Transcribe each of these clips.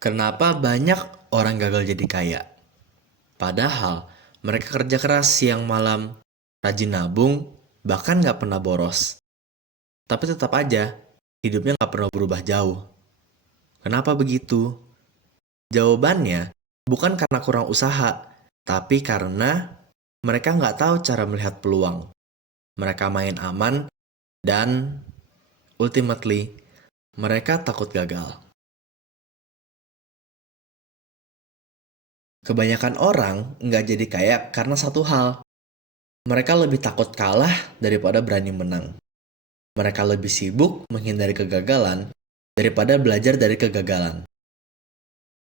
Kenapa banyak orang gagal jadi kaya? Padahal mereka kerja keras siang malam, rajin nabung, bahkan nggak pernah boros. Tapi tetap aja, hidupnya nggak pernah berubah jauh. Kenapa begitu? Jawabannya bukan karena kurang usaha, tapi karena mereka nggak tahu cara melihat peluang. Mereka main aman, dan ultimately, mereka takut gagal. Kebanyakan orang nggak jadi kaya karena satu hal. Mereka lebih takut kalah daripada berani menang. Mereka lebih sibuk menghindari kegagalan daripada belajar dari kegagalan.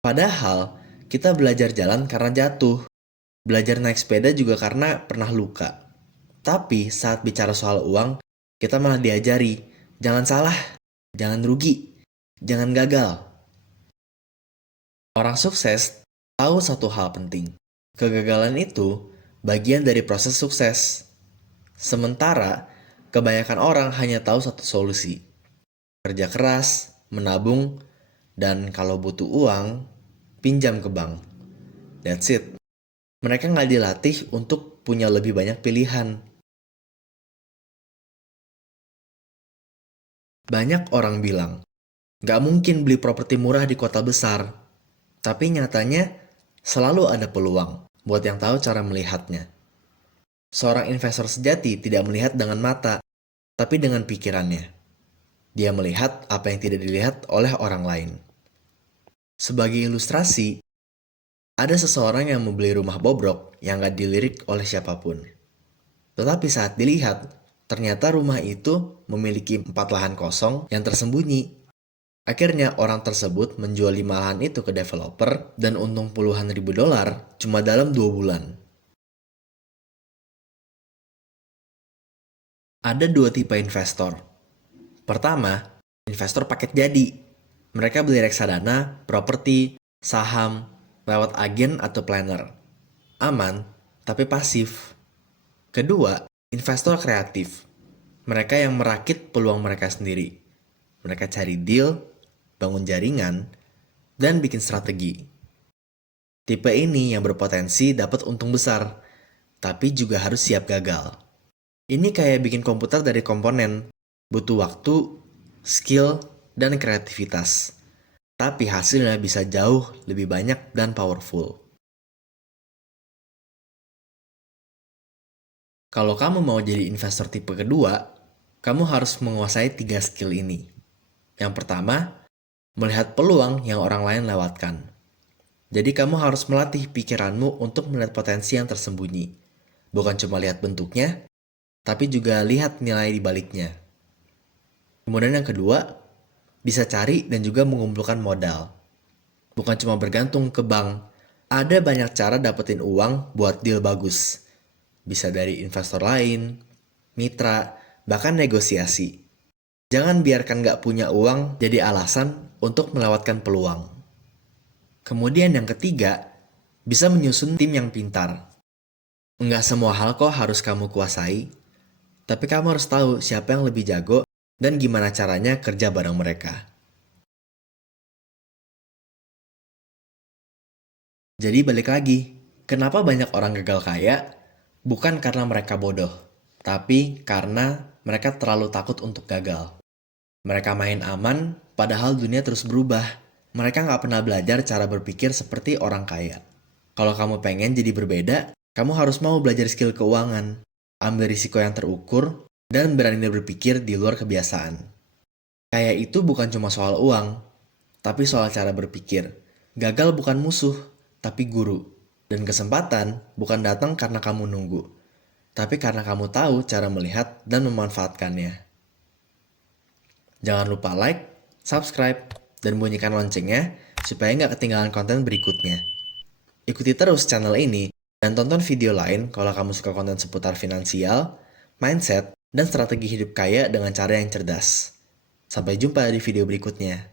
Padahal, kita belajar jalan karena jatuh. Belajar naik sepeda juga karena pernah luka. Tapi saat bicara soal uang, kita malah diajari, jangan salah, jangan rugi, jangan gagal. Orang sukses tahu satu hal penting. Kegagalan itu bagian dari proses sukses. Sementara, kebanyakan orang hanya tahu satu solusi. Kerja keras, menabung, dan kalau butuh uang, pinjam ke bank. That's it. Mereka nggak dilatih untuk punya lebih banyak pilihan. Banyak orang bilang, nggak mungkin beli properti murah di kota besar. Tapi nyatanya, selalu ada peluang buat yang tahu cara melihatnya. Seorang investor sejati tidak melihat dengan mata, tapi dengan pikirannya. Dia melihat apa yang tidak dilihat oleh orang lain. Sebagai ilustrasi, ada seseorang yang membeli rumah bobrok yang gak dilirik oleh siapapun. Tetapi saat dilihat, ternyata rumah itu memiliki 4 lahan kosong yang tersembunyi. Akhirnya orang tersebut menjual 5 lahan itu ke developer dan untung puluhan ribu dolar cuma dalam 2 bulan. Ada 2 tipe investor. Pertama, investor paket jadi. Mereka beli reksadana, properti, saham, lewat agen atau planner. Aman, tapi pasif. Kedua, investor kreatif. Mereka yang merakit peluang mereka sendiri. Mereka cari deal, bangun jaringan, dan bikin strategi. Tipe ini yang berpotensi dapat untung besar, tapi juga harus siap gagal. Ini kayak bikin komputer dari komponen, butuh waktu, skill, dan kreativitas. Tapi hasilnya bisa jauh lebih banyak dan powerful. Kalau kamu mau jadi investor tipe kedua, kamu harus menguasai 3 skill ini. Yang pertama, melihat peluang yang orang lain lewatkan. Jadi kamu harus melatih pikiranmu untuk melihat potensi yang tersembunyi. Bukan cuma lihat bentuknya, tapi juga lihat nilai di baliknya. Kemudian yang kedua, bisa cari dan juga mengumpulkan modal. Bukan cuma bergantung ke bank. Ada banyak cara dapetin uang buat deal bagus. Bisa dari investor lain, mitra, bahkan negosiasi. Jangan biarkan nggak punya uang jadi alasan untuk melewatkan peluang. Kemudian yang ketiga, bisa menyusun tim yang pintar. Nggak semua hal kok harus kamu kuasai, tapi kamu harus tahu siapa yang lebih jago dan gimana caranya kerja bareng mereka. Jadi balik lagi, kenapa banyak orang gagal kaya? Bukan karena mereka bodoh, tapi karena mereka terlalu takut untuk gagal. Mereka main aman, padahal dunia terus berubah. Mereka nggak pernah belajar cara berpikir seperti orang kaya. Kalau kamu pengen jadi berbeda, kamu harus mau belajar skill keuangan, ambil risiko yang terukur, dan berani berpikir di luar kebiasaan. Kaya itu bukan cuma soal uang, tapi soal cara berpikir. Gagal bukan musuh, tapi guru. Dan kesempatan bukan datang karena kamu nunggu, tapi karena kamu tahu cara melihat dan memanfaatkannya. Jangan lupa like, subscribe, dan bunyikan loncengnya supaya nggak ketinggalan konten berikutnya. Ikuti terus channel ini dan tonton video lain kalau kamu suka konten seputar finansial, mindset, dan strategi hidup kaya dengan cara yang cerdas. Sampai jumpa di video berikutnya.